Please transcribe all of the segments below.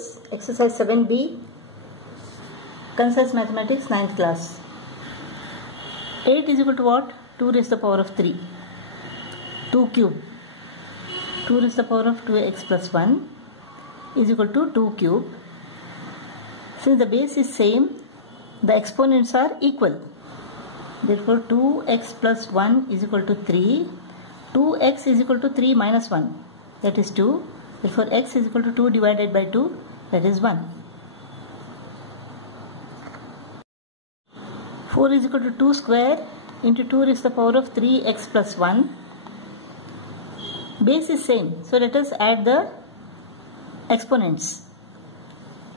is exercise 7b, Concise Mathematics 9th class. 8 is equal to what? 2 raised to the power of 3. 2 cube. 2 raised to the power of 2x plus 1 is equal to 2 cube. Since the base is same, the exponents are equal. Therefore 2x plus 1 is equal to 3. 2x is equal to 3 minus 1, that is 2. Therefore x is equal to 2 divided by 2, that is 1. 4 is equal to 2 square into 2 raised to the power of 3x plus 1. Base is same, so let us add the exponents.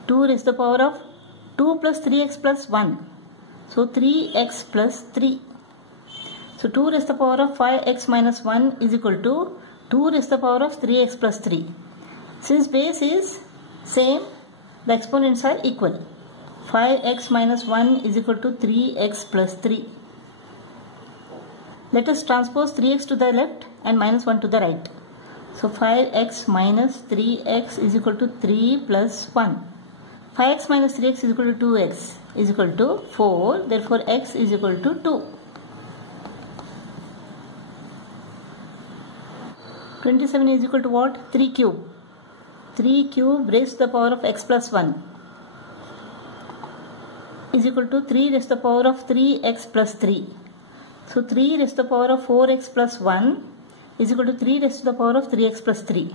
2 raised to the power of 2 plus 3x plus 1. So 3x plus 3. So 2 raised to the power of 5x minus 1 is equal to 2 raised to the power of 3x plus 3. Since base is same, the exponents are equal. 5x minus 1 is equal to 3x plus 3. Let us transpose 3x to the left and minus 1 to the right. So 5x minus 3x is equal to 3 plus 1. 5x minus 3x is equal to 2x is equal to 4. Therefore x is equal to 2. 27 is equal to what? 3 cube. 3 cube raised to the power of x plus 1 is equal to 3 raised to the power of 3x plus 3. So 3 raised to the power of 4x plus 1 is equal to 3 raised to the power of 3x plus 3.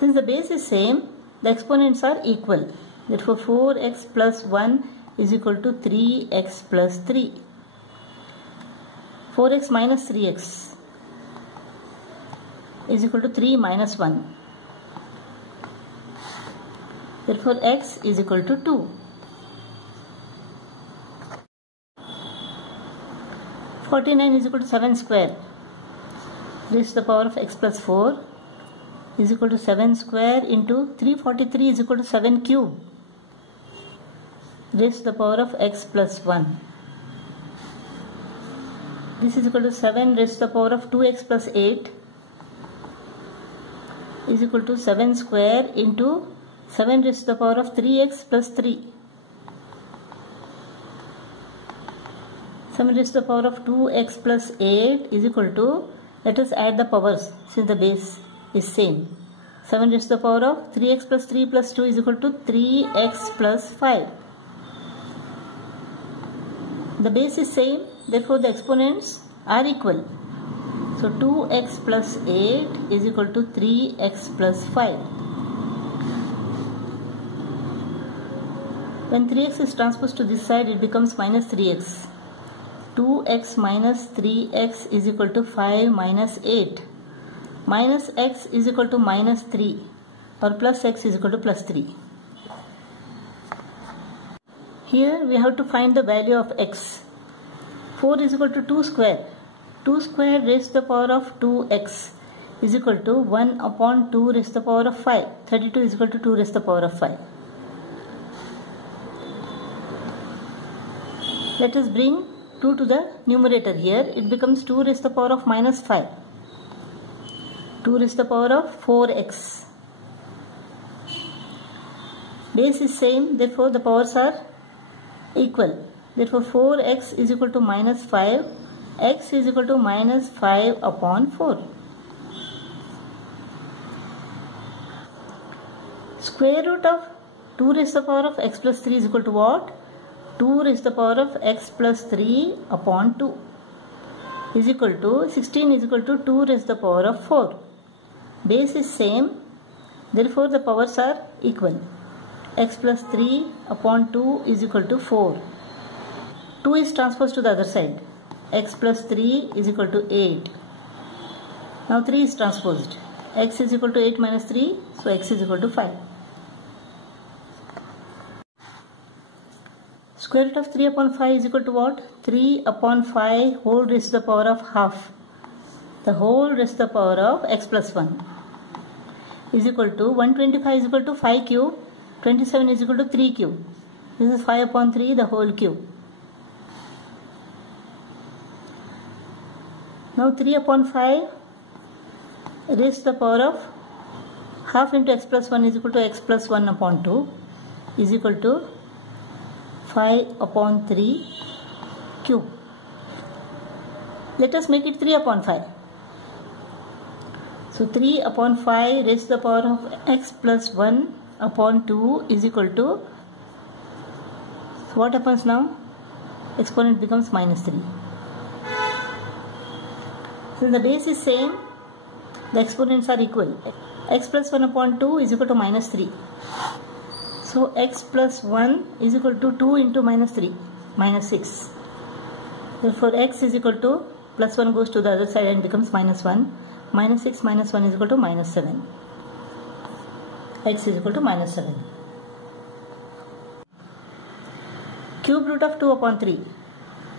Since the base is same, the exponents are equal. Therefore 4x plus 1 is equal to 3x plus 3. 4x minus 3x is equal to 3 minus 1. Therefore x is equal to 2. 49 is equal to 7 square raised to the power of x plus 4 is equal to 7 square into 343 is equal to 7 cube raised to the power of x plus 1. This is equal to 7 raised to the power of 2x plus 8 is equal to 7 square into 7 raised to the power of 3x plus 3. 7 raised to the power of 2x plus 8 is equal to, let us add the powers since the base is same. 7 raised to the power of 3x plus 3 plus 2 is equal to 3x plus 5. The base is same, therefore the exponents are equal. So 2x plus 8 is equal to 3x plus 5. When 3x is transposed to this side, it becomes minus 3x. 2x minus 3x is equal to 5 minus 8. Minus x is equal to minus 3 or plus x is equal to plus 3. Here we have to find the value of x. 4 is equal to 2 square. 2 square raised to the power of 2x is equal to 1 upon 2 raised to the power of 5. 32 is equal to 2 raised to the power of 5. Let us bring 2 to the numerator here. It becomes 2 raised to the power of minus 5. 2 raised to the power of 4x. Base is same, therefore the powers are equal. Therefore 4x is equal to minus 5. X is equal to minus 5 upon 4. Square root of 2 raised to the power of x plus 3 is equal to what? 2 raised to the power of x plus 3 upon 2 is equal to 16 is equal to 2 raised to the power of 4. Base is same, therefore the powers are equal. X plus 3 upon 2 is equal to 4. 2 is transposed to the other side. X plus 3 is equal to 8. Now 3 is transposed. X is equal to 8 minus 3, so x is equal to 5. Square root of 3 upon 5 is equal to what? 3 upon 5 whole raised to the power of half. The whole raised to the power of x plus 1 is equal to 125 is equal to 5 cube. 27 is equal to 3 cube. This is 5 upon 3 the whole cube. Now 3 upon 5 raised to the power of Half into x plus 1 is equal to x plus 1 upon 2 is equal to 5 upon 3 cube. Let us make it 3 upon 5. So 3 upon 5 raised to the power of x plus 1 upon 2 is equal to, so what happens now? Exponent becomes minus 3. Since the base is same, the exponents are equal. X plus 1 upon 2 is equal to minus 3. So x plus 1 is equal to 2 into minus 3, minus 6. Therefore x is equal to, plus 1 goes to the other side and becomes minus 1. Minus 6 minus 1 is equal to minus 7. X is equal to minus 7. Cube root of 2 upon 3.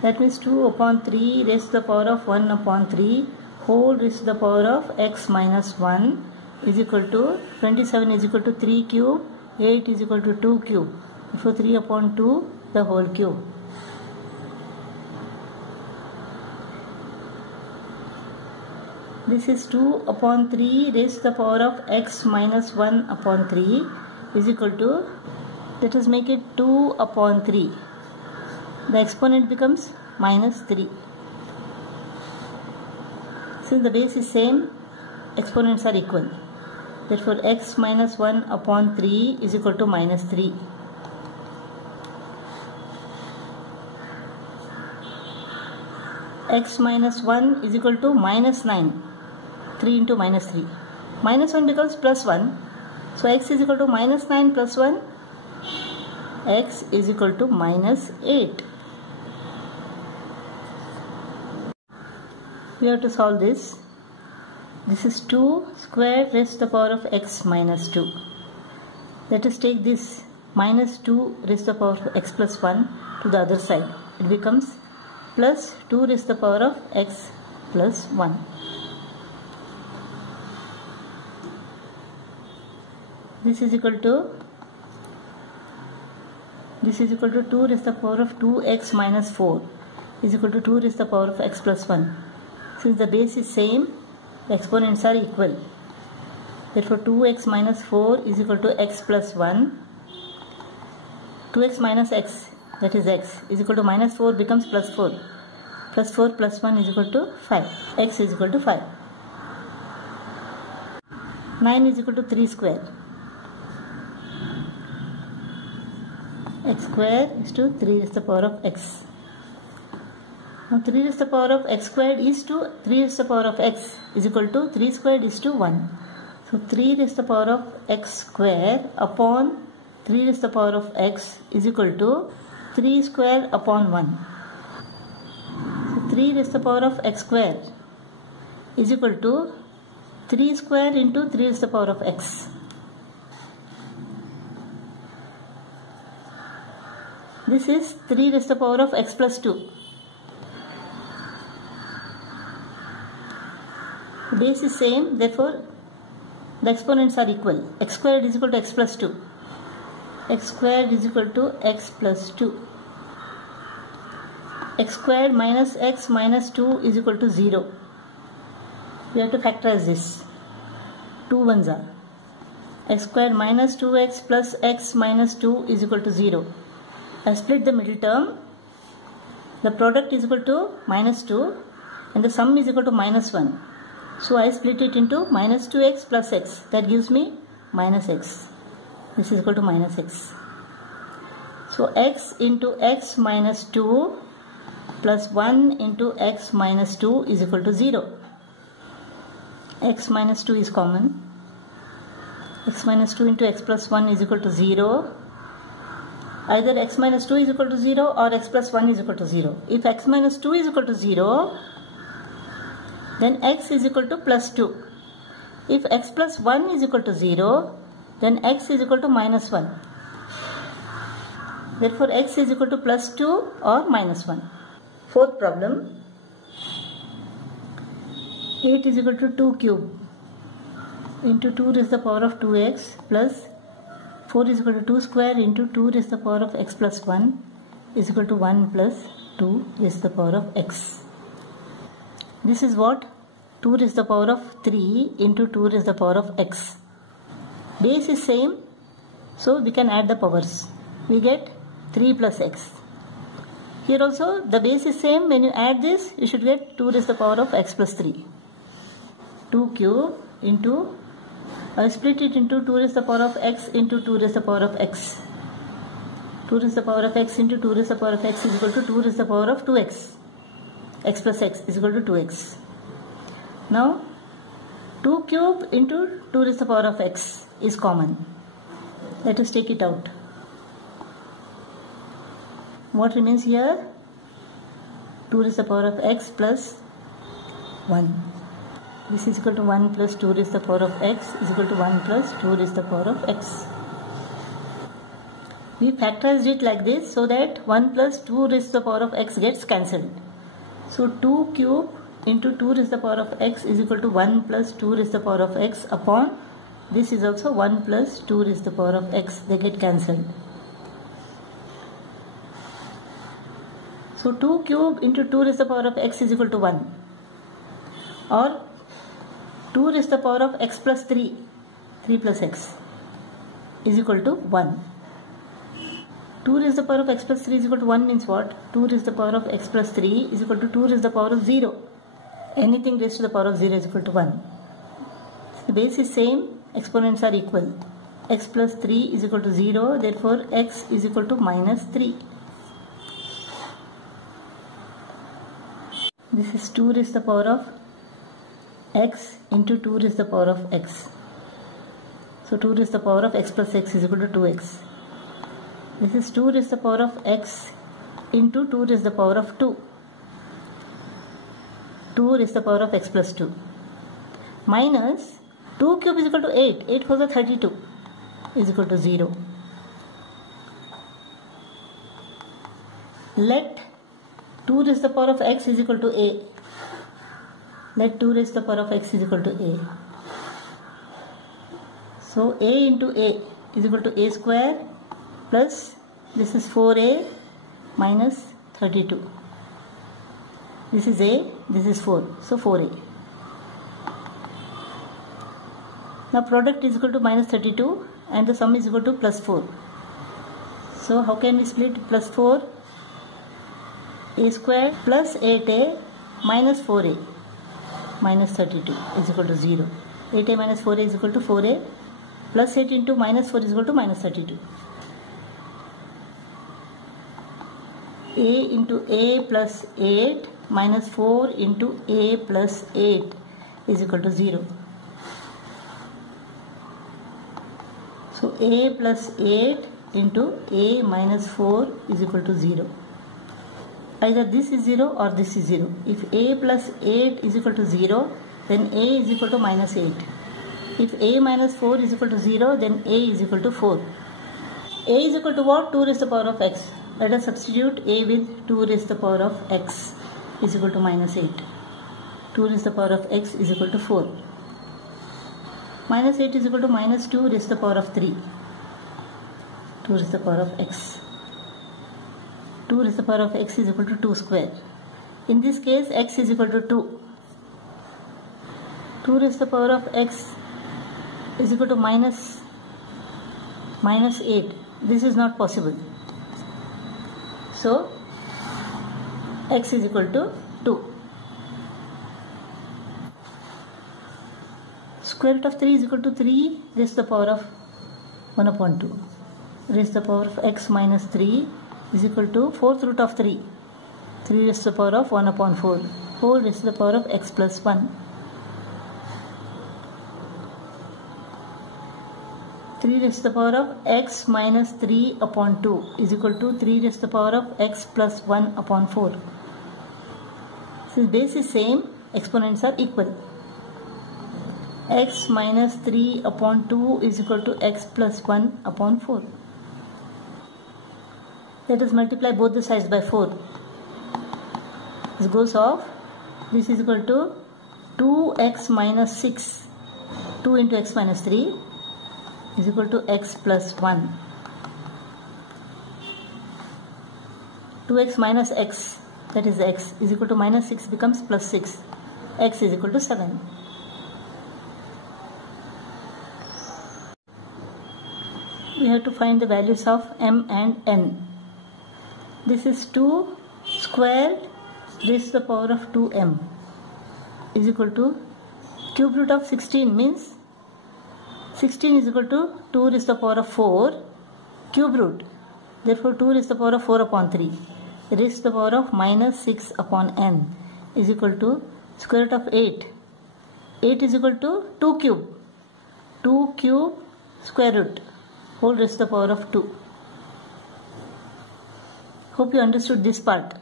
That means 2 upon 3 raised to the power of 1 upon 3 whole raised to the power of x minus 1 is equal to 27 is equal to 3 cube, 8 is equal to 2 cube. Therefore 3 upon 2 the whole cube. This is 2 upon 3 raised to the power of x minus 1 upon 3 is equal to, let us make it 2 upon 3. The exponent becomes minus 3. Since the base is same, exponents are equal. Therefore x minus 1 upon 3 is equal to minus 3. X minus 1 is equal to minus 9. 3 into minus 3. Minus 1 becomes plus 1. So x is equal to minus 9 plus 1. X is equal to minus 8. We have to solve this. This is 2 square raised to the power of x minus 2. Let us take this minus 2 raised to the power of x plus 1 to the other side. It becomes plus 2 raised to the power of x plus 1. This is equal to 2 raised to the power of 2x minus 4 is equal to 2 raised to the power of x plus 1. Since the base is same, the exponents are equal. Therefore 2x minus 4 is equal to x plus 1. 2x minus x, that is x, is equal to minus 4 becomes plus 4. Plus 4 plus 1 is equal to 5. X is equal to 5. 9 is equal to 3 square. X square is to 3 raised to the power of x. Now 3 raised to the power of x squared is to 3 raised to the power of x is equal to 3 squared is to 1. So 3 raised to the power of x square upon 3 raised to the power of x is equal to 3 square upon 1. So 3 raised to the power of x square is equal to 3 square into 3 raised to the power of x. This is 3 raised to the power of x plus 2. The base is same, therefore the exponents are equal. X squared is equal to x plus 2. X squared is equal to x plus 2. X squared minus x minus 2 is equal to 0. We have to factorize this. 2 ones are. X squared minus 2x plus x minus 2 is equal to 0. I split the middle term. The product is equal to minus 2 and the sum is equal to minus 1. So I split it into minus 2x plus x. That gives me minus x. This is equal to minus x. So x into x minus 2 plus 1 into x minus 2 is equal to 0. X minus 2 is common. X minus 2 into x plus 1 is equal to 0. Either x minus 2 is equal to 0 or x plus 1 is equal to 0. If x minus 2 is equal to 0, then x is equal to plus 2. If x plus 1 is equal to 0, then x is equal to minus 1. Therefore x is equal to plus 2 or minus 1. Fourth problem. 8 is equal to 2 cube into 2 raised to the power of 2x plus 4 is equal to 2 square into 2 raised to the power of x plus 1 is equal to 1 plus 2 raised to the power of x. This is what? 2 raised to the power of 3 into 2 raised to the power of x. Base is same, so we can add the powers. We get 3 plus x. Here also the base is same. When you add this, you should get 2 raised to the power of x plus 3. 2 cube into, I split it into 2 raised to the power of x into 2 raised to the power of x. 2 raised to the power of x into 2 raised to the power of x is equal to 2 raised to the power of 2x. X plus x is equal to 2x. Now 2 cube into 2 raised to the power of x is common. Let us take it out. What remains here? 2 raised to the power of x plus 1. This is equal to 1 plus 2 raised to the power of x is equal to 1 plus 2 raised to the power of x. We factorized it like this so that 1 plus 2 raised to the power of x gets cancelled. So 2 cube into 2 raised to the power of x is equal to 1 plus 2 raised to the power of x upon this is also 1 plus 2 raised to the power of x. They get cancelled. So 2 cube into 2 raised to the power of x is equal to 1, or 2 raised to the power of x plus 3 plus x is equal to 1. 2 raised to the power of x plus 3 is equal to 1 means what? 2 raised to the power of x plus 3 is equal to 2 raised to the power of 0. Anything raised to the power of 0 is equal to 1. The base is same, exponents are equal. X plus 3 is equal to 0, therefore x is equal to minus 3. This is 2 raised to the power of x into 2 raised to the power of x. So 2 raised to the power of x plus x is equal to 2x. This is 2 raised to the power of x into 2 raised to the power of 2. 2 raised to the power of x plus 2. Minus 2 cube is equal to 8. 8 for the 32 is equal to 0. Let 2 raised to the power of x is equal to a. Let 2 raised to the power of x is equal to a. So a into a is equal to a square plus this is 4a minus 32. This is a, this is 4. So 4a. Now product is equal to minus 32 and the sum is equal to plus 4. So how can we split plus 4? A square plus 8a minus 4a minus 32 is equal to 0. 8a minus 4a is equal to 4a plus 8 into minus 4 is equal to minus 32. A into a plus 8 minus 4 into a plus 8 is equal to 0. So a plus 8 into a minus 4 is equal to 0. Either this is 0 or this is 0. If a plus 8 is equal to 0, then a is equal to minus 8. If a minus 4 is equal to 0, then a is equal to 4. A is equal to what? 2 raised to the power of x. Let us substitute a with 2 raised to the power of x is equal to minus 8. 2 raised to the power of x is equal to 4. Minus 8 is equal to minus 2 raised to the power of 3. 2 raised to the power of x. 2 raised to the power of x is equal to 2 square. In this case, x is equal to 2. 2 raised to the power of x is equal to minus 8. This is not possible. So, x is equal to 2. Square root of 3 is equal to 3 raised to the power of 1 upon 2. Raised to the power of x minus 3 is equal to 4th root of 3. 3 raised to the power of 1 upon 4. 4 raised to the power of x plus 1. 3 raised to the power of x minus 3 upon 2 is equal to 3 raised to the power of x plus 1 upon 4. Since base is same, exponents are equal. X minus 3 upon 2 is equal to x plus 1 upon 4. Let us multiply both the sides by 4. This goes off. This is equal to 2x minus 6. 2 into x minus 3 is equal to x plus 1. 2x minus x, that is x, is equal to minus 6 becomes plus 6. X is equal to 7. we have to find the values of m and n. This is 2 squared raised to the power of 2m is equal to cube root of 16 means 16 is equal to 2 raised to the power of 4 cube root. Therefore 2 raised to the power of 4 upon 3 raised to the power of minus 6 upon n is equal to square root of 8. 8 is equal to 2 cube. 2 cube square root whole raised to the power of 2. Hope you understood this part.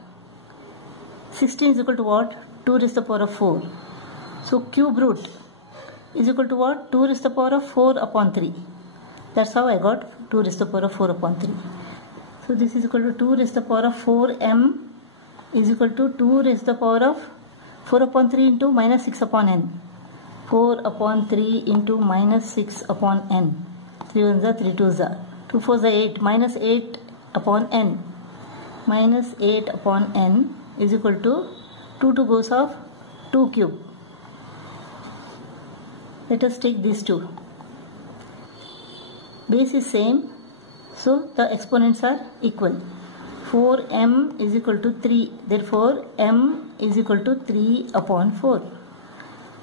16 is equal to what? 2 raised to the power of 4. So cube root is equal to what? 2 raised to the power of 4 upon 3. That's how I got 2 raised to the power of 4 upon 3. So this is equal to 2 raised to the power of 4m is equal to 2 raised to the power of 4 upon 3 into minus 6 upon n. 4 upon 3 into minus 6 upon n. 3 1s are 3 2s are. 2 4s are 8. Minus 8 upon n. Minus 8 upon n is equal to 2 goes of 2 cube. Let us take these two. Base is same, so the exponents are equal. 4m is equal to 3. Therefore, m is equal to 3 upon 4.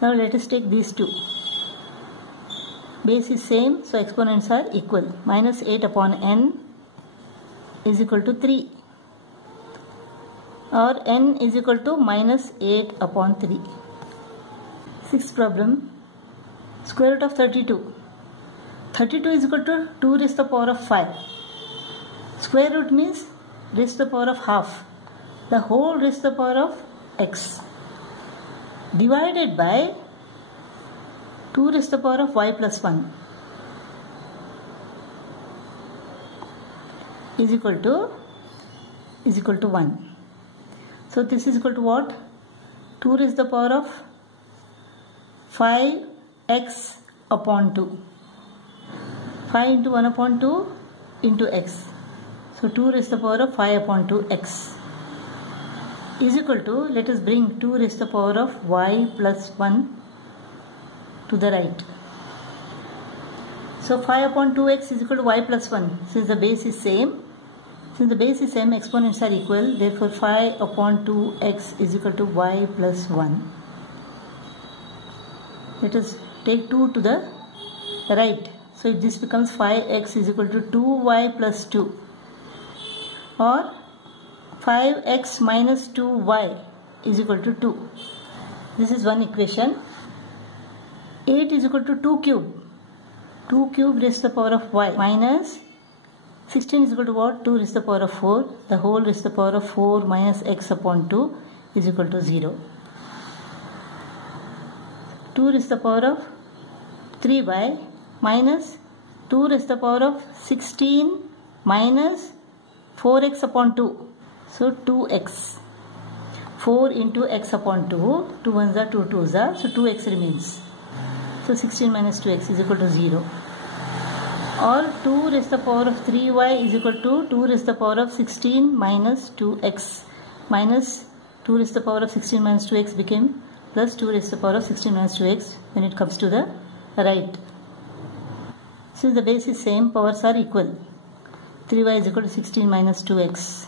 Now let us take these two. Base is same, so exponents are equal. Minus 8 upon n is equal to 3. Or n is equal to minus 8 upon 3. Sixth problem. Square root of 32. 32 is equal to 2 raised to the power of 5. Square root means raised to the power of half. The whole raised to the power of x. Divided by 2 raised to the power of y plus 1 is equal to 1. So this is equal to what? 2 raised to the power of 5x upon 2. 5 into 1 upon 2 into x. So 2 raised to the power of 5 upon 2x is equal to, let us bring 2 raised to the power of y plus 1 to the right. So 5 upon 2x is equal to y plus 1. Since the base is same, exponents are equal. Therefore 5 upon 2x is equal to y plus 1. Let us take 2 to the right. So this becomes 5x is equal to 2y plus 2. Or 5x minus 2y is equal to 2. This is one equation. 8 is equal to 2 cube. 2 cube raised to the power of y minus 16 is equal to what? 2 raised to the power of 4. The whole raised to the power of 4 minus x upon 2 is equal to 0. 2 raised to the power of 3y minus 2 raised to the power of 16 minus 4x upon 2. So 2x. 4 into x upon 2. 2 1s are 2 2s are. So 2x remains. So 16 minus 2x is equal to 0. Or 2 raised to the power of 3y is equal to 2 raised to the power of 16 minus 2x. Minus 2 raised to the power of 16 minus 2x became plus 2 raised to the power of 16 minus 2x when it comes to the right. Since the base is same, powers are equal. 3y is equal to 16 minus 2x.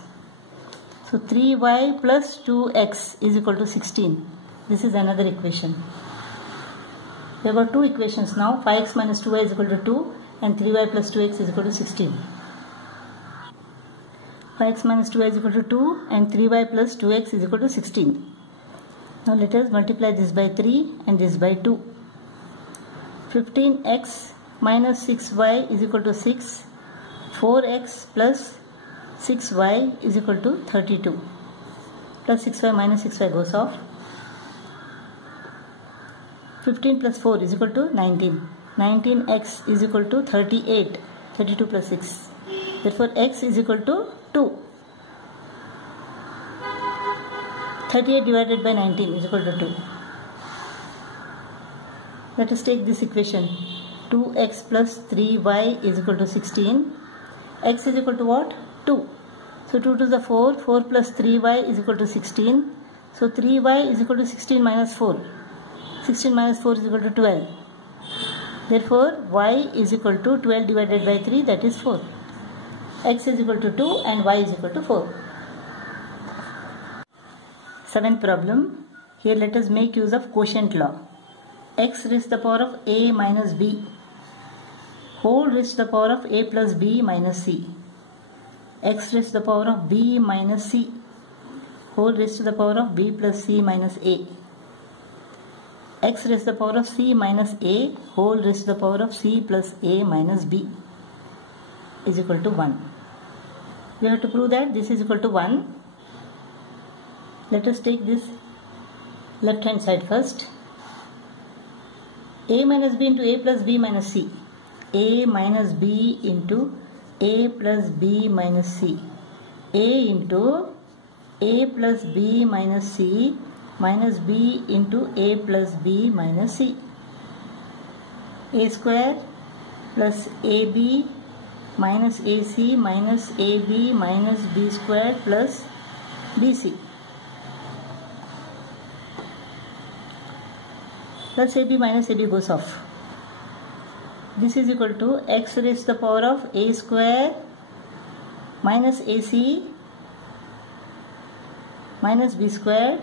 So 3y plus 2x is equal to 16. This is another equation. There were two equations now. 5x minus 2y is equal to 2 and 3y plus 2x is equal to 16. 5x minus 2y is equal to 2 and 3y plus 2x is equal to 16. Now let us multiply this by 3 and this by 2. 15x minus 6y is equal to 6. 4x plus 6y is equal to 32. Plus 6y minus 6y goes off. 15 plus 4 is equal to 19. 19x is equal to 38. 32 plus 6. Therefore x is equal to 2. 38 divided by 19 is equal to 2. Let us take this equation. 2x plus 3y is equal to 16. X is equal to what? 2. So 2 to the 4. 4 plus 3y is equal to 16. So 3y is equal to 16 minus 4. 16 minus 4 is equal to 12. Therefore, y is equal to 12 divided by 3, that is 4. X is equal to 2 and y is equal to 4. Seventh problem. Here let us make use of quotient law. X raised to the power of a minus b whole raised to the power of a plus b minus c. X raised to the power of b minus c whole raised to the power of b plus c minus a. X raised to the power of c minus a whole raised to the power of c plus a minus b is equal to 1. We have to prove that this is equal to 1. Let us take this left hand side first. A minus b into a plus b minus c. A minus b into a plus b minus c. A into a plus b minus c minus b into a plus b minus c. A square plus ab minus ac minus ab minus b square plus bc. Plus ab minus ab goes off. This is equal to x raised to the power of a square minus ac minus b squared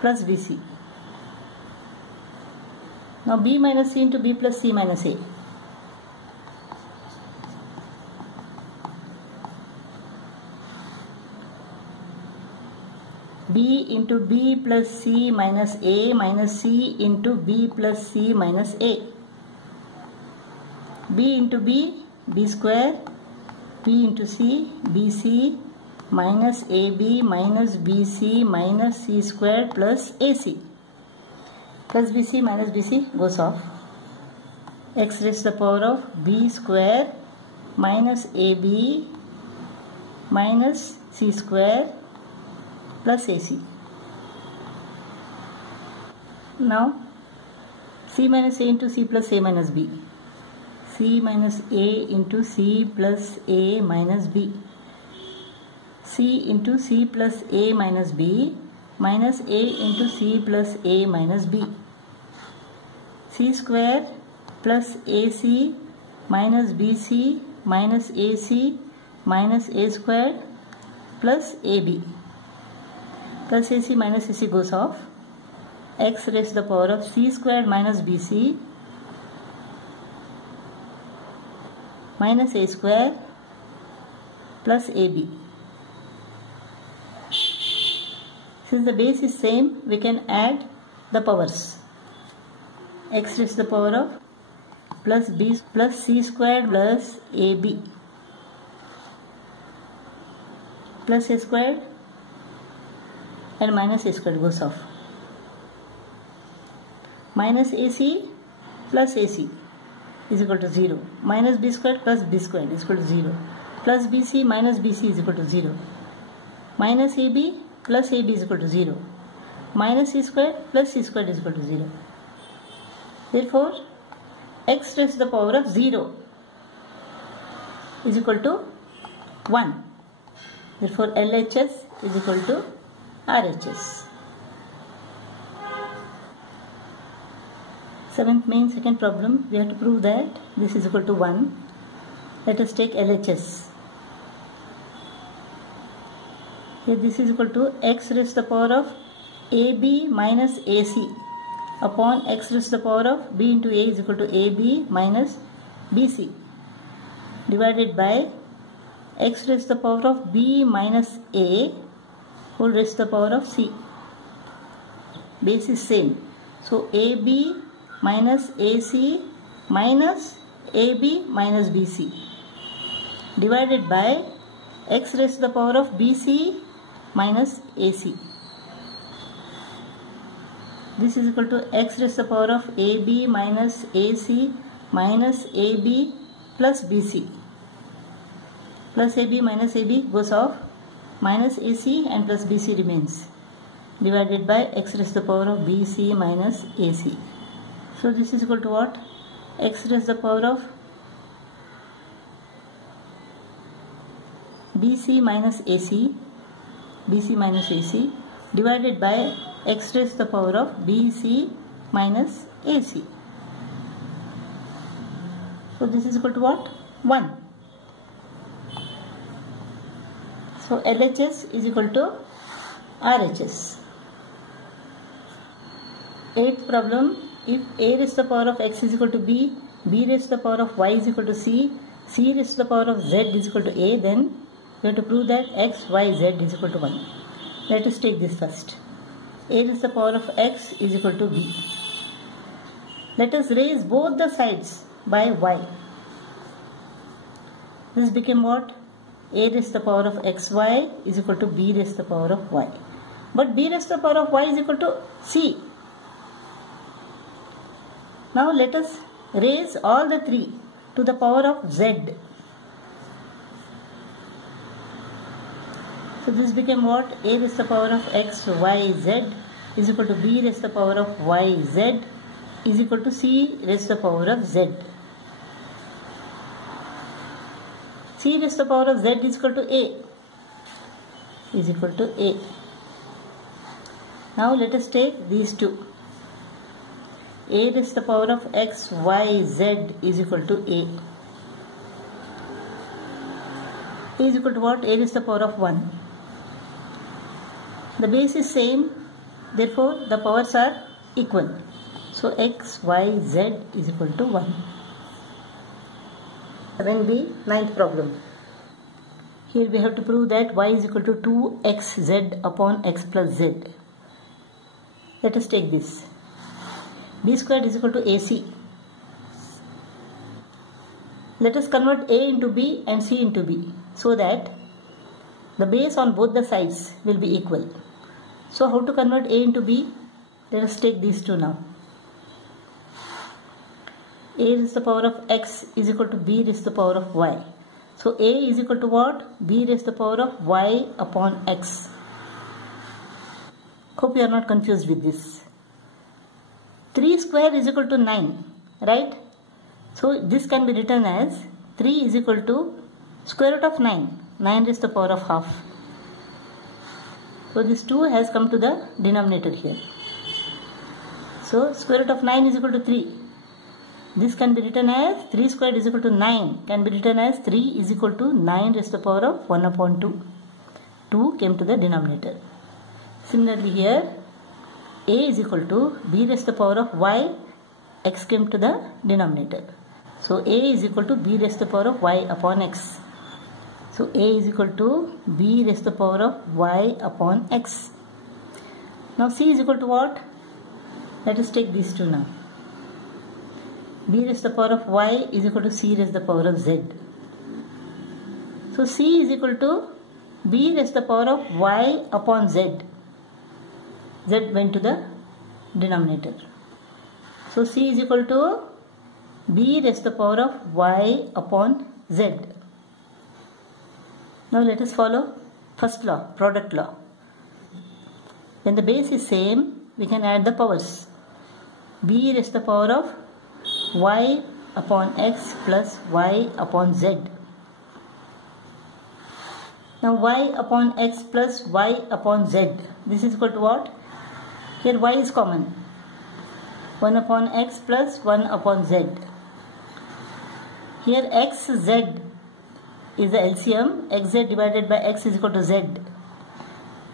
plus bc. Now b minus c into b plus c minus a. B into b plus c minus a minus c into b plus c minus a. B into b, b square, b into c, bc minus ab minus bc minus c square plus ac. Plus bc minus bc goes off. X raised to the power of b square minus ab minus c square plus ac. Now c minus a into c plus a minus b. C minus a into c plus a minus b. C into c plus a minus b minus a into c plus a minus b. C square plus ac minus bc minus ac minus a squared plus ab. Plus ac minus ac goes off. X raised to the power of c squared minus bc minus a square plus ab. Since the base is same, we can add the powers. X raised to the power of plus b plus c squared plus ab plus a squared and minus a squared goes off. Minus ac plus ac is equal to 0. Minus b squared plus b squared is equal to 0. Plus bc minus bc is equal to 0. Minus ab plus ab is equal to 0. Minus c squared plus c squared is equal to 0. Therefore, x raised to the power of 0 is equal to 1. Therefore, LHS is equal to RHS. Seventh main second problem, we have to prove that this is equal to 1. Let us take LHS. Here this is equal to x raised to the power of AB minus AC upon x raised to the power of B into A is equal to AB minus BC divided by x raised to the power of B minus A whole raised to the power of C. Base is same. So AB minus AC minus AB minus BC divided by x raised to the power of BC minus AC. This is equal to x raised to the power of AB minus AC minus AB plus BC. Plus AB minus AB goes off. Minus AC and plus BC remains divided by x raised to the power of BC minus AC. So this is equal to what? X raised to the power of BC minus AC divided by x raised to the power of BC minus AC. So this is equal to what? 1. So LHS is equal to RHS. 8th problem, if a raised to the power of x is equal to b, b raised to the power of y is equal to c, c raised to the power of z is equal to a, then we have to prove that x, y, z is equal to 1. Let us take this first. A raised to the power of x is equal to b. Let us raise both the sides by y. This became what? A raised to the power of xy is equal to b raised to the power of y. But b raised to the power of y is equal to c. Now let us raise all the three to the power of z. So this became what? A raised to the power of x, y, z is equal to b raised to the power of y, z is equal to c raised to the power of z. C raised to the power of z is equal to a. Is equal to a. Now let us take these two. A raised to the power of x, y, z is equal to a. A is equal to what? A raised to the power of 1. The base is same, therefore the powers are equal. So x, y, z is equal to 1. 7b, 9th problem. Here we have to prove that y is equal to 2xz upon x plus z. Let us take this. B squared is equal to AC. Let us convert A into B and C into B so that the base on both the sides will be equal. So how to convert A into B? Let us take these two now. A raised to the power of x is equal to b raised to the power of y. So A is equal to what? B raised to the power of y upon x. Hope you are not confused with this. 3 square is equal to 9, right? So this can be written as 3 is equal to square root of 9. 9 raised to the power of half. So this 2 has come to the denominator here. So square root of 9 is equal to 3. This can be written as 3 squared is equal to 9. Can be written as 3 is equal to 9 raised to the power of 1 upon 2. 2 came to the denominator. Similarly here, a is equal to b raised to the power of y, x came to the denominator. So a is equal to b raised to the power of y upon x. So a is equal to b raised to the power of y upon x. Now c is equal to what? Let us take these two now. B raised to the power of y is equal to c raised to the power of z. So c is equal to b raised to the power of y upon z. Z went to the denominator. So c is equal to b raised to the power of y upon z. Now let us follow first law, product law. When the base is same, we can add the powers. B raised to the power of y upon x plus y upon z. Now y upon x plus y upon z. This is equal to what? Here y is common. 1 upon x plus 1 upon z. Here x, z is the LCM. Xz divided by x is equal to z.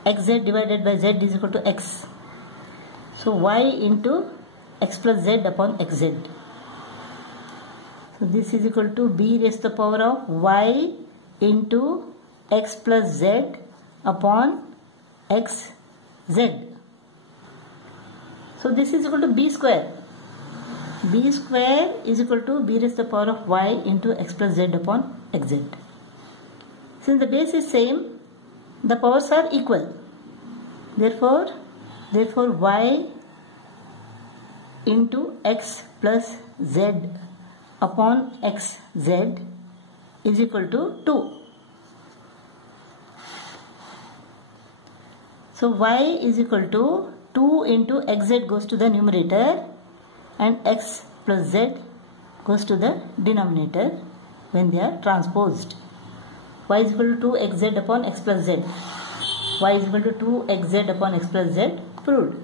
Xz divided by z is equal to x. So y into x plus z upon xz. So this is equal to b raised to the power of y into x plus z upon xz. So this is equal to b square. B square is equal to b raised to the power of y into x plus z upon xz. Since the base is same, the powers are equal. Therefore y into x plus z upon xz is equal to 2. So y is equal to 2 into xz goes to the numerator and x plus z goes to the denominator when they are transposed. Y is equal to 2xz upon x plus z. Y is equal to 2xz upon x plus z proved.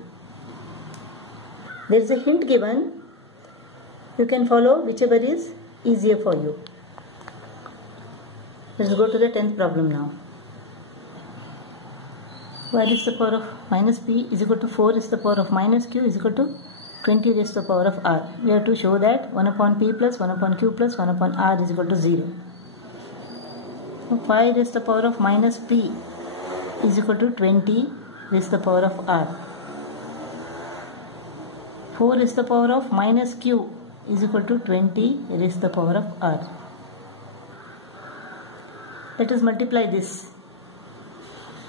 There is a hint given. You can follow whichever is easier for you. Let's go to the 10th problem now. Y raised to the power of minus p is equal to 4 raised to the power of minus q is equal to 20 raised to the power of r. We have to show that 1 upon p plus 1 upon q plus 1 upon r is equal to 0. So 5 raised to the power of minus p is equal to 20 raised to the power of r. 4 raised to the power of minus q is equal to 20 raised to the power of r. Let us multiply this.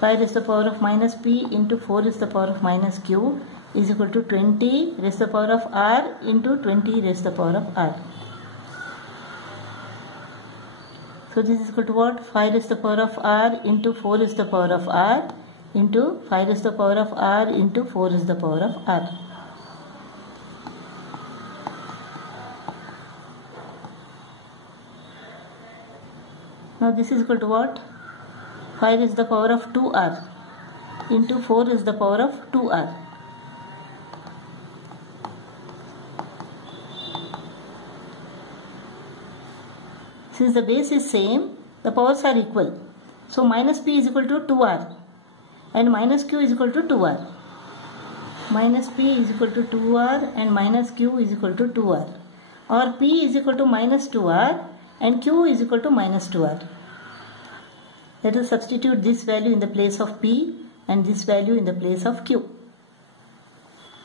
5 raised to the power of minus p into 4 raised to the power of minus q is equal to 20 raised to the power of r into 20 raised to the power of r. So this is equal to what? 5 raised to the power of r into 4 raised to the power of r into 5 raised to the power of r into 4 raised to the power of r. Now this is equal to what? 5 is the power of 2r into 4 is the power of 2r. Since the base is same, the powers are equal. So minus p is equal to 2r and minus q is equal to 2r. Minus p is equal to 2r and minus q is equal to 2r. Or p is equal to minus 2r and q is equal to minus 2r. Let us substitute this value in the place of p and this value in the place of q.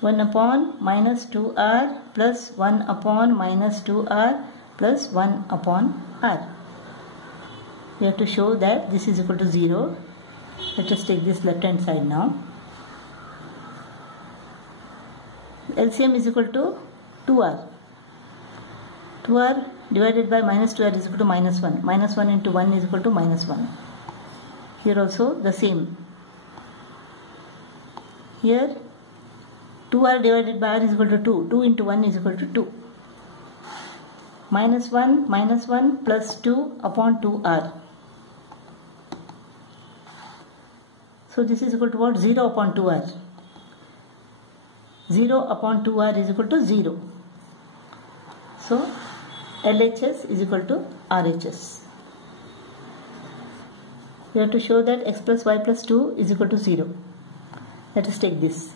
1 upon minus 2r plus 1 upon minus 2r plus 1 upon r. We have to show that this is equal to 0. Let us take this left hand side now. LCM is equal to 2r. 2r divided by minus 2r is equal to minus 1. Minus 1 into 1 is equal to minus 1. Here also the same. Here 2r divided by r is equal to 2. 2 into 1 is equal to 2. Minus 1 plus 2 upon 2r. So this is equal to what? 0 upon 2r. 0 upon 2r is equal to 0. So LHS is equal to RHS. We have to show that x plus y plus 2 is equal to 0. Let us take this.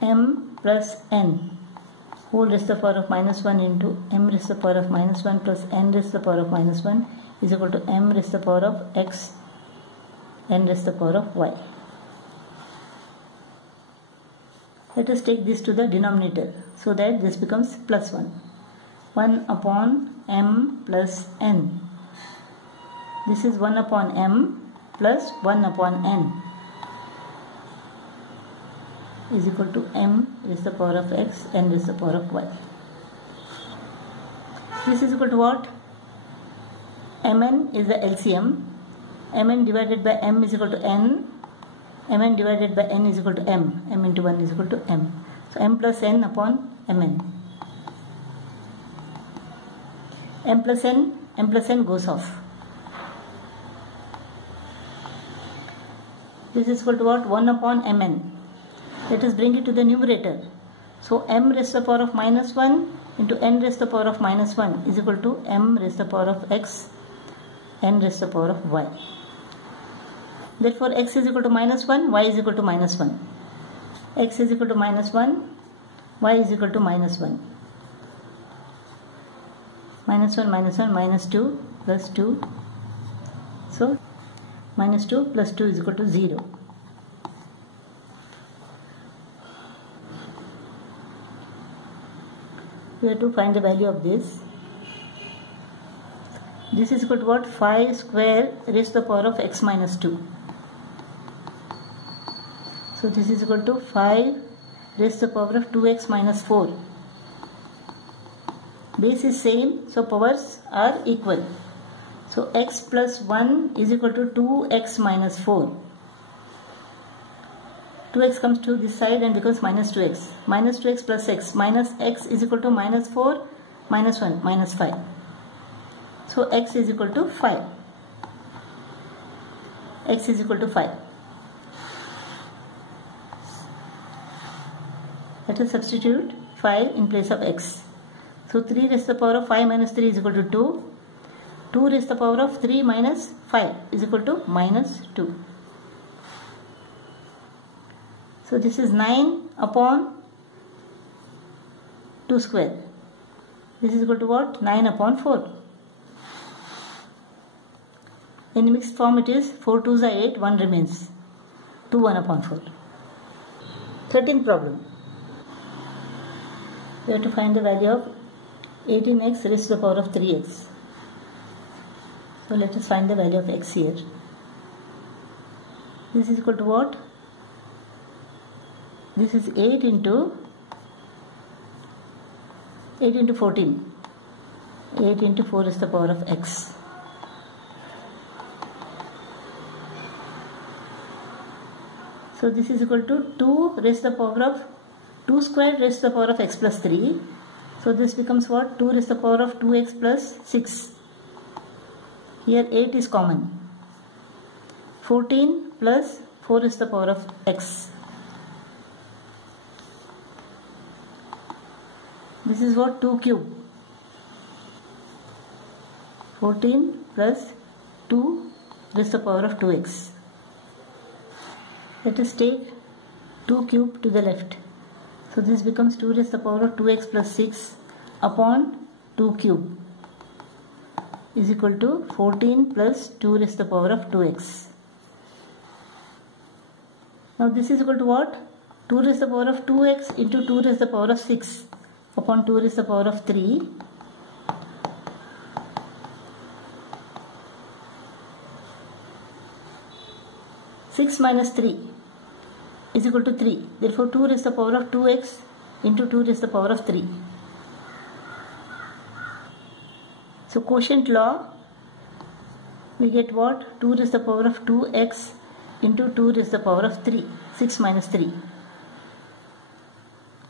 M plus n whole raised to the power of minus 1 into m raised to the power of minus 1 plus n raised to the power of minus 1 is equal to m raised to the power of x n raised to the power of y. Let us take this to the denominator so that this becomes plus 1. 1 upon m plus n. This is 1 upon m plus 1 upon n is equal to m raised to the power of x, n raised to the power of y. This is equal to what? Mn is the LCM. Mn divided by m is equal to n. Mn divided by n is equal to m. M into 1 is equal to m. So m plus n upon mn. M plus n goes off. This is equal to what? 1 upon mn. Let us bring it to the numerator. So m raised to the power of minus 1 into n raised to the power of minus 1 is equal to m raised to the power of x, n raised to the power of y. Therefore x is equal to minus 1, y is equal to minus 1. X is equal to minus 1, y is equal to minus 1. Minus 1 minus 2 plus 2. So minus 2 plus 2 is equal to 0. We have to find the value of this. This is equal to what? 5 square raised to the power of x minus 2. So this is equal to 5 raised to the power of 2x minus 4. Base is same, so powers are equal. So x plus 1 is equal to 2x minus 4. 2x comes to this side and becomes minus 2x. Minus 2x plus x. Minus x is equal to minus 4, minus 1, minus 5. So x is equal to 5. X is equal to 5. Let us substitute 5 in place of x. So 3 raised to the power of 5 minus 3 is equal to 2. 2 raised to the power of 3 minus 5 is equal to minus 2. So this is 9 upon 2 square. This is equal to what? 9 upon 4. In mixed form it is 4 2s are 8, 1 remains. 2 1 upon 4. 13th problem. We have to find the value of 18x raised to the power of 3x. So let us find the value of x here. This is equal to what? This is 8 into 14. 8 into 4 is the power of x. So this is equal to 2 raised to the power of 2 squared raised to the power of x plus 3. So this becomes what? 2 raised to the power of 2x plus 6. Here 8 is common. 14 plus 4 is the power of x. This is what? 2 cube. 14 plus 2 raised to the power of 2x. Let us take 2 cube to the left. So this becomes 2 raised to the power of 2x plus 6 upon 2 cube is equal to 14 plus 2 raised to the power of 2x. Now this is equal to what? 2 raised to the power of 2x into 2 raised to the power of 6 upon 2 raised to the power of 3. Six minus 3 is equal to 3. Therefore 2 raised to the power of 2x into 2 raised to the power of 3. So quotient law, we get what? 2 raised to the power of 2x into 2 raised to the power of 3. 6 minus 3.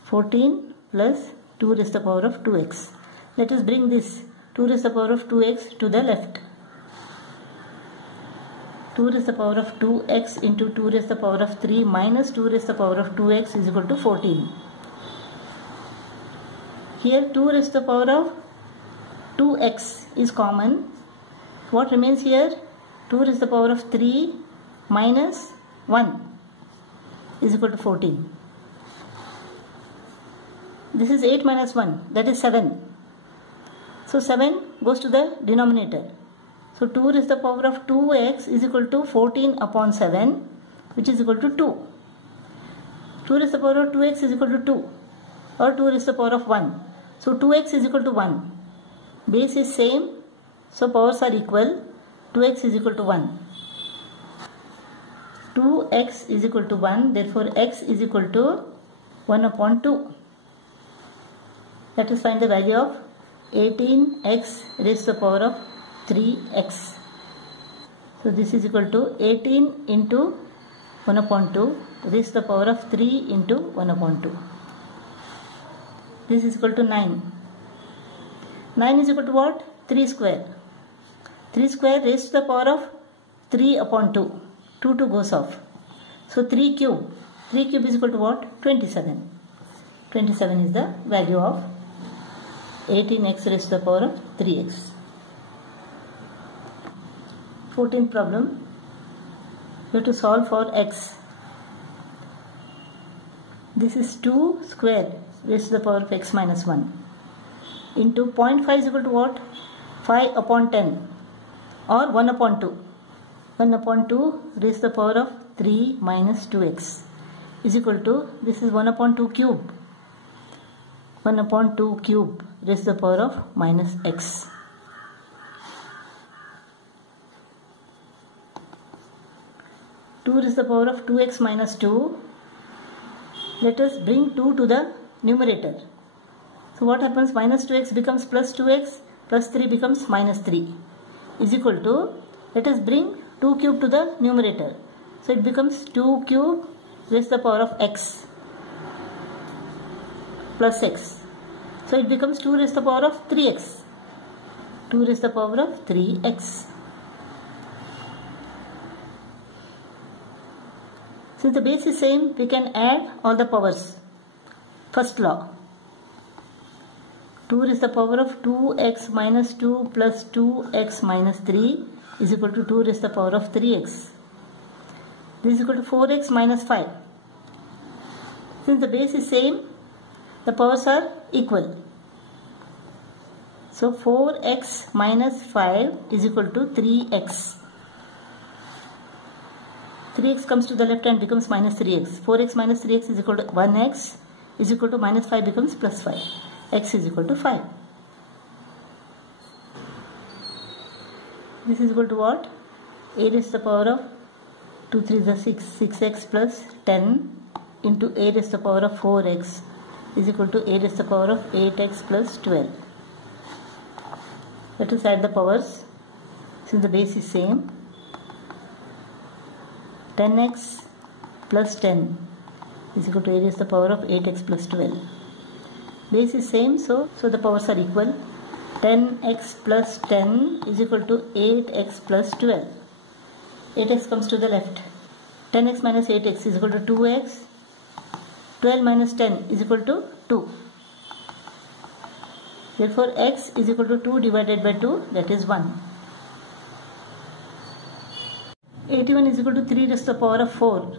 14 plus 2 raised to the power of 2x. Let us bring this 2 raised to the power of 2x to the left. 2 raised to the power of 2x into 2 raised to the power of 3 minus 2 raised to the power of 2x is equal to 14. Here 2 raised to the power of 2x is common. What remains here? 2 raised to the power of 3 minus 1 is equal to 14. This is 8 minus 1, that is 7. So 7 goes to the denominator. So 2 raised to the power of 2x is equal to 14 upon 7, which is equal to 2. 2 raised to the power of 2x is equal to 2, or 2 raised to the power of 1. So 2x is equal to 1. Base is same, so powers are equal. 2x is equal to 1. 2x is equal to 1, therefore x is equal to 1 upon 2. Let us find the value of 18x raised to the power of 3x. So this is equal to 18 into 1 upon 2 raised to the power of 3 into 1 upon 2. This is equal to 9. 9 is equal to what? 3 square. 3 square raised to the power of 3 upon 2. 2 goes off. So 3 cube. 3 cube is equal to what? 27. 27 is the value of 18x raised to the power of 3x. 14th problem. We have to solve for x. This is 2 square raised to the power of x minus 1 into 0.5 is equal to what? 5 upon 10 or 1 upon 2. 1 upon 2 raised to the power of 3 minus 2x is equal to, this is 1 upon 2 cube. 1 upon 2 cube raised to the power of minus x. Two raised to the power of 2x minus 2. Let us bring 2 to the numerator. So what happens? Minus 2x becomes plus 2x, plus 3 becomes minus 3 is equal to, let us bring 2 cube to the numerator. So it becomes 2 cube raised to the power of x plus x. So it becomes 2 raised to the power of 3x. 2 raised to the power of 3x. Since the base is same, we can add all the powers. First law. 2 raised to the power of 2x minus 2 plus 2x minus 3 is equal to 2 raised to the power of 3x. This is equal to 4x minus 5. Since the base is same, the powers are equal. So 4x minus 5 is equal to 3x. 3x comes to the left and becomes minus 3x. 4x minus 3x is equal to 1x is equal to minus 5 becomes plus 5. X is equal to 5. This is equal to what? A raised to the power of 2 3 is 6. 6x plus 10 into a raised to the power of 4x is equal to a raised to the power of 8x plus 12. Let us add the powers since the base is same. 10x plus 10 is equal to a raised to the power of 8x plus 12. Base is same, so the powers are equal. 10x plus 10 is equal to 8x plus 12. 8x comes to the left. 10x minus 8x is equal to 2x. 12 minus 10 is equal to 2. Therefore, x is equal to 2 divided by 2, that is 1. 81 is equal to 3 raised to the power of 4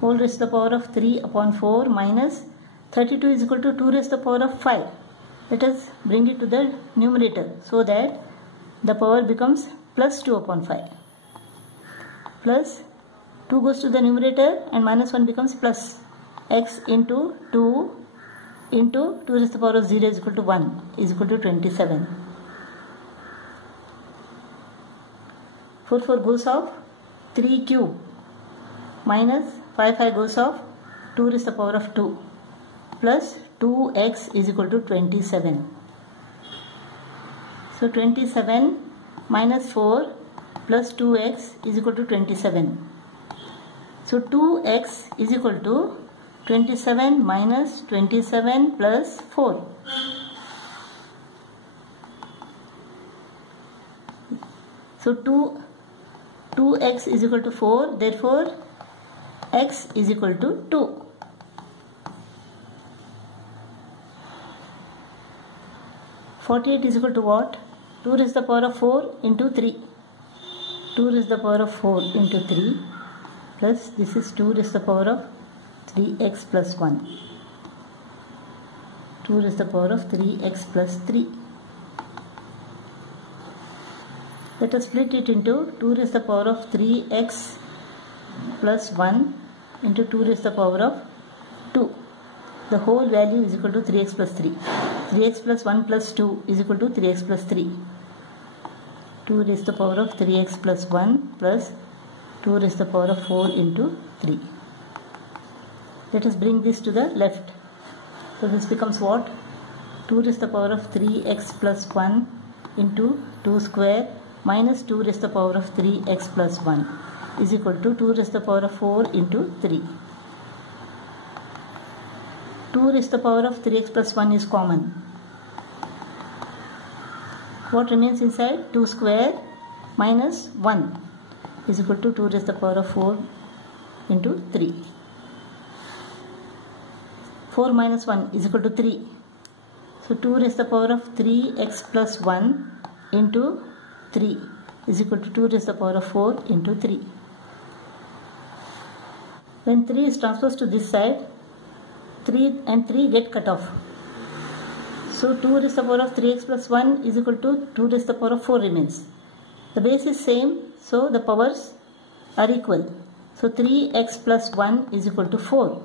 whole raised to the power of 3 upon 4 minus 32 is equal to 2 raised to the power of 5. Let us bring it to the numerator so that the power becomes plus 2 upon 5. Plus 2 goes to the numerator and minus 1 becomes plus x into 2 into 2 raised to the power of 0 is equal to 1 is equal to 27. 4 4 goes off, 3 cube minus 5 5 goes off, 2 raised to the power of 2 plus 2x is equal to 27. So 27 minus 4 plus 2x is equal to 27. So 2x is equal to 27 minus 27 plus 4. So 2x is equal to 4, therefore x is equal to 2. (48) is equal to what? 2 raised to the power of 4 into 3. 2 raised to the power of 4 into 3 plus this is 2 raised to the power of 3x plus 1. 2 raised to the power of 3x plus 3. Let us split it into 2 raised to the power of 3x plus 1 into 2 raised to the power of 2. The whole value is equal to 3x plus 3. 3x plus 1 plus 2 is equal to 3x plus 3. 2 raised to the power of 3x plus 1 plus 2 raised to the power of 4 into 3. Let us bring this to the left. So this becomes what? 2 raised to the power of 3x plus 1 into 2 square minus 2 raised to the power of 3x plus 1 is equal to 2 raised to the power of 4 into 3. 2 raised to the power of 3x plus 1 is common. What remains inside? 2 square minus 1 is equal to 2 raised to the power of 4 into 3. 4 minus 1 is equal to 3. So 2 raised to the power of 3x plus 1 into 3 is equal to 2 raised to the power of 4 into 3. When 3 is transposed to this side, 3 and 3 get cut off. So 2 raised to the power of 3x plus 1 is equal to 2 raised to the power of 4 remains. The base is same, so the powers are equal. So 3x plus 1 is equal to 4.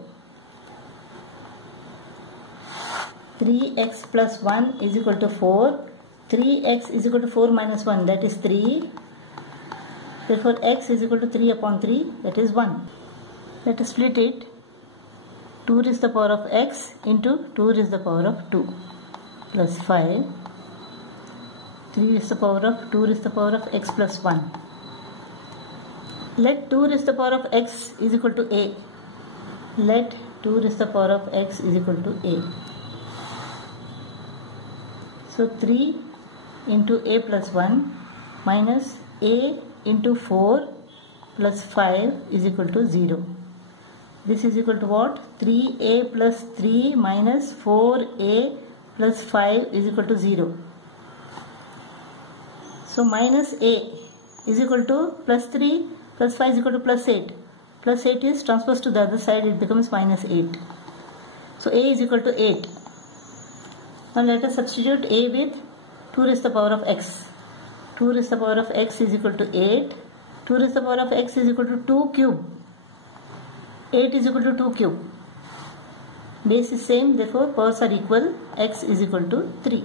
3x plus 1 is equal to 4. 3x is equal to 4 minus 1, that is 3. Therefore x is equal to 3 upon 3, that is 1. Let us split it. 2 raised to the power of x into 2 raised to the power of 2 plus 5. 3 raised to the power of 2 raised to the power of x plus 1. Let 2 raised to the power of x is equal to a. Let 2 raised to the power of x is equal to a. So 3 into a plus 1 minus a into 4 plus 5 is equal to 0. This is equal to what? 3a plus 3 minus 4a plus 5 is equal to 0. So minus a is equal to plus 3 plus 5 is equal to plus 8. Plus 8 is transposed to the other side, it becomes minus 8. So a is equal to 8. Now let us substitute a with 2 raised to the power of x. 2 raised to the power of x is equal to 8. 2 raised to the power of x is equal to 2 cube. 8 is equal to 2 cube. Base is same, therefore powers are equal. X is equal to 3.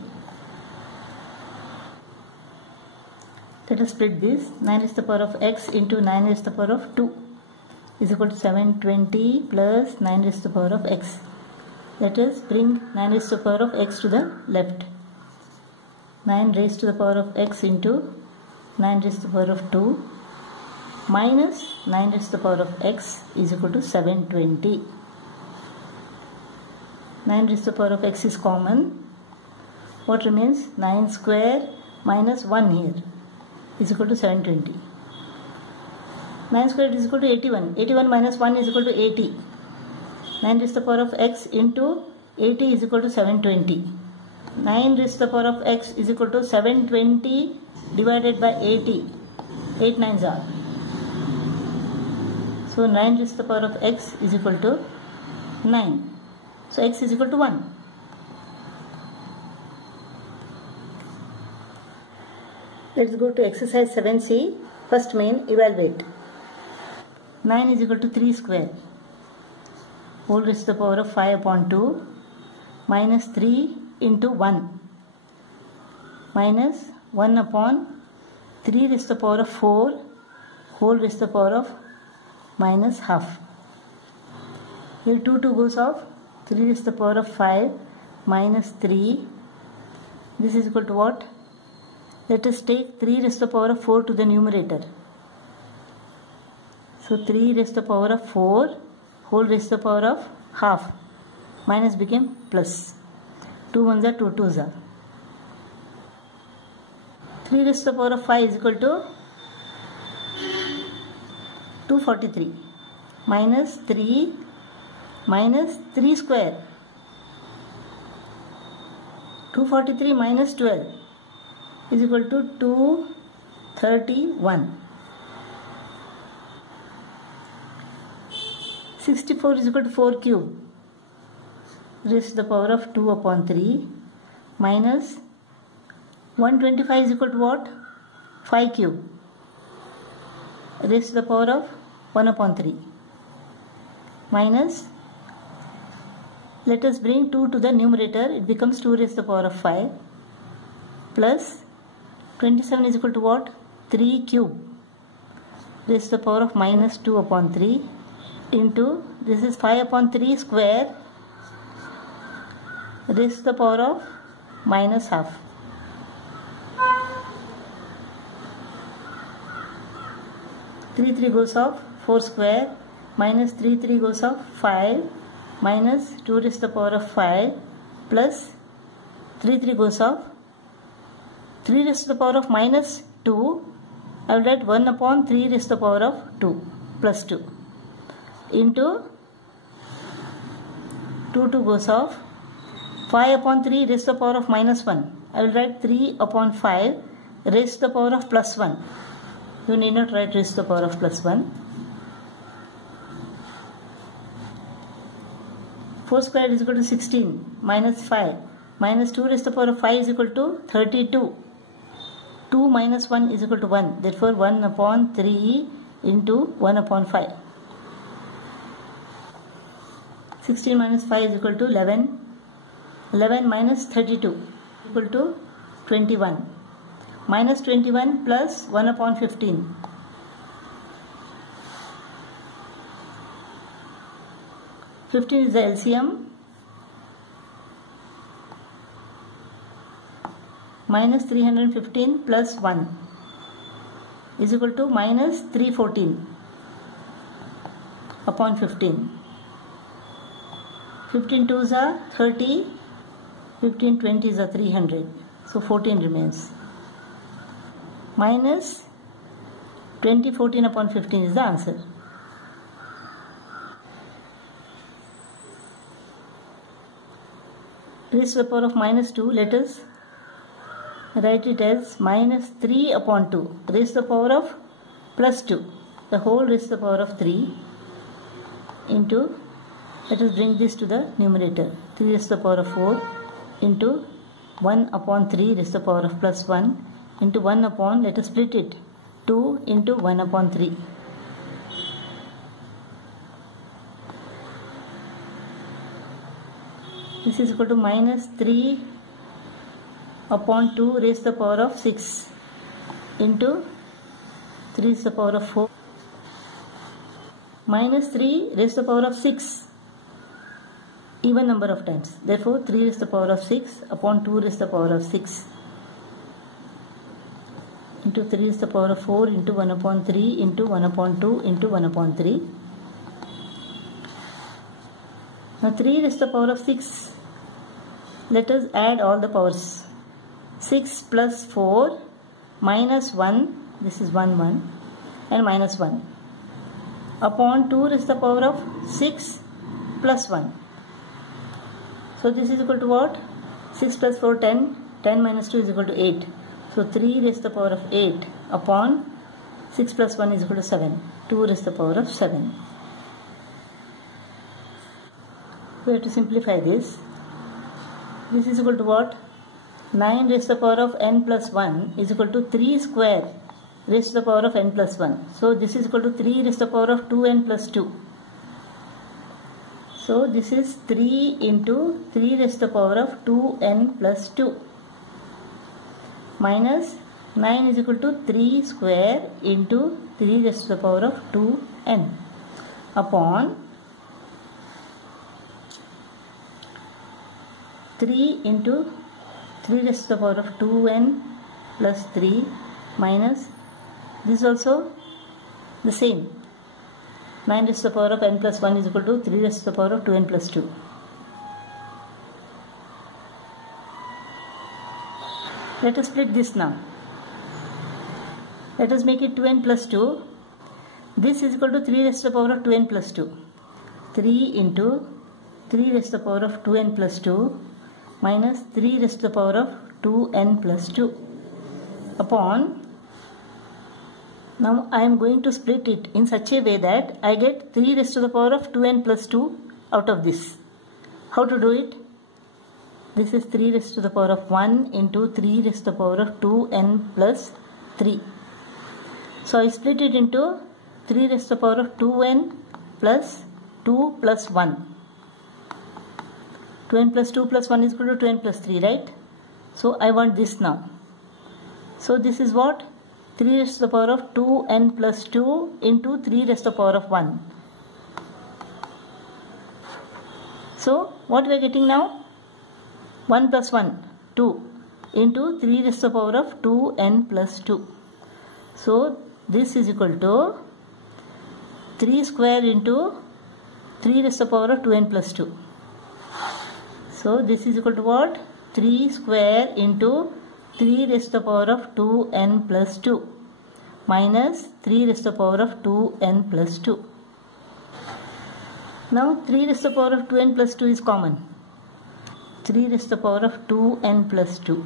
Let us split this. 9 raised to the power of x into 9 raised to the power of 2 is equal to 720 plus 9 raised to the power of x. Let us bring 9 raised to the power of x to the left. 9 raised to the power of x into 9 raised to the power of 2 minus 9 raised to the power of x is equal to 720. 9 raised to the power of x is common. What remains? 9 square minus 1 here is equal to 720. 9 squared is equal to 81. 81 minus 1 is equal to 80. 9 raised to the power of x into 80 is equal to 720. 9 raised to the power of x is equal to 720 divided by 80. 8 nines are. So 9 raised to the power of x is equal to 9. So x is equal to 1. Let's go to exercise 7c. First main, evaluate. 9 is equal to 3 square. Whole raised to the power of 5 upon 2 minus 3 into 1 minus 1 upon 3 raised to the power of 4 whole raised to the power of minus half. Here 2 goes off. 3 raised to the power of 5 minus 3. This is equal to what? Let us take 3 raised to the power of 4 to the numerator. So 3 raised to the power of 4 whole raised to the power of half. Minus became plus. 2 ones are 2 twos are. 3 raised to the power of 5 is equal to 243 minus 3 square. 243 minus 12 is equal to 231. 64 is equal to 4 cube raised to the power of 2 upon 3 minus 125 is equal to what? 5 cube raised to the power of 1 upon 3 minus, let us bring 2 to the numerator, it becomes 2 raised to the power of 5 plus 27 is equal to what? 3 cube raised to the power of minus 2 upon 3 into, this is 5 upon 3 square raised to the power of minus half. Three goes off, 4 square minus 3 goes off, 5 minus 2 raised to the power of 5 plus 3 goes off, 3 raised to the power of minus 2, I will write 1 upon 3 raised to the power of 2 plus 2 into 2 goes off, 5 upon 3 raised to the power of minus 1, I will write 3 upon 5 raised to the power of plus 1. You need not write raised to the power of plus 1. 4 squared is equal to 16 minus 5 minus 2 raised to the power of 5 is equal to 32. 2 minus 1 is equal to 1. Therefore 1 upon 3 into 1 upon 5. 16 minus 5 is equal to 11. 11 minus 32 equal to 21. Minus 21 plus 1 upon 15. 15 is the LCM. Minus 315 plus 1 is equal to minus 314 upon 15. 15 twos are 30. 15 20s are 300. So 14 remains. Minus 2014 upon 15 is the answer. raised to the power of minus 2, let us write it as minus 3 upon 2 raised to the power of plus 2. The whole raised to the power of 3 into, let us bring this to the numerator, 3 raised to the power of 4 into 1 upon 3 raised to the power of plus 1 into 1 upon, let us split it, 2 into 1 upon 3. This is equal to minus 3 upon 2 raised to the power of 6 into 3 raised to the power of 4 minus 3 raised to the power of 6, even number of times. Therefore, 3 raised to the power of 6 upon 2 raised to the power of 6 into 3 raised to the power of 4 into 1 upon 3 into 1 upon 2 into 1 upon 3. Now 3 raised to the power of 6, let us add all the powers. 6 plus 4 minus 1, this is 1 1 and minus 1 upon 2 raised to the power of 6 plus 1. So this is equal to what? 6 plus 4 10, 10 minus 2 is equal to 8. So 3 raised to the power of 8 upon 6 plus 1 is equal to 7. 2 raised to the power of 7. We have to simplify this. This is equal to what? 9 raised to the power of n plus 1 is equal to 3 square raised to the power of n plus 1. So this is equal to 3 raised to the power of 2n plus 2. So this is 3 into 3 raised to the power of 2n plus 2 minus 9 is equal to 3 square into 3 raised to the power of 2n upon 3 into 3 raised to the power of 2n plus 3 minus, this is also the same, 9 raised to the power of n plus 1 is equal to 3 raised to the power of 2n plus 2. Let us split this now. Let us make it 2n plus 2. This is equal to 3 raised to the power of 2n plus 2. 3 into 3 raised to the power of 2n plus 2 minus 3 raised to the power of 2n plus 2 upon, now I am going to split it in such a way that I get 3 raised to the power of 2n plus 2 out of this. How to do it? This is 3 raised to the power of 1 into 3 raised to the power of 2n plus 3. So I split it into 3 raised to the power of 2n plus 2 plus 1. 2n plus 2 plus 1 is equal to 2n plus 3, right? So I want this now. So this is what? 3 raised to the power of 2n plus 2 into 3 raised to the power of 1. So what we are getting now? 1 plus 1, 2 into 3 raised to the power of 2n plus 2. So this is equal to 3 square into 3 raised to the power of 2n plus 2. So this is equal to what? 3 square into 3 raised to the power of 2n plus 2 minus 3 raised to the power of 2n plus 2. Now 3 raised to the power of 2n plus 2 is common. 3 raised to the power of 2n plus 2.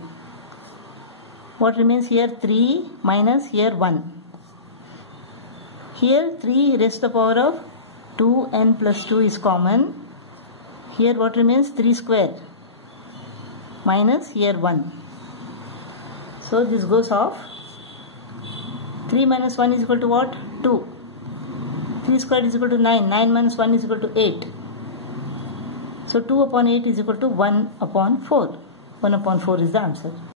What remains here? 3 minus here 1. Here 3 raised to the power of 2n plus 2 is common. Here what remains? 3 square minus here 1. So this goes off. 3 minus 1 is equal to what? 2. 3 squared is equal to 9. 9 minus 1 is equal to 8. So 2 upon 8 is equal to 1 upon 4. 1 upon 4 is the answer.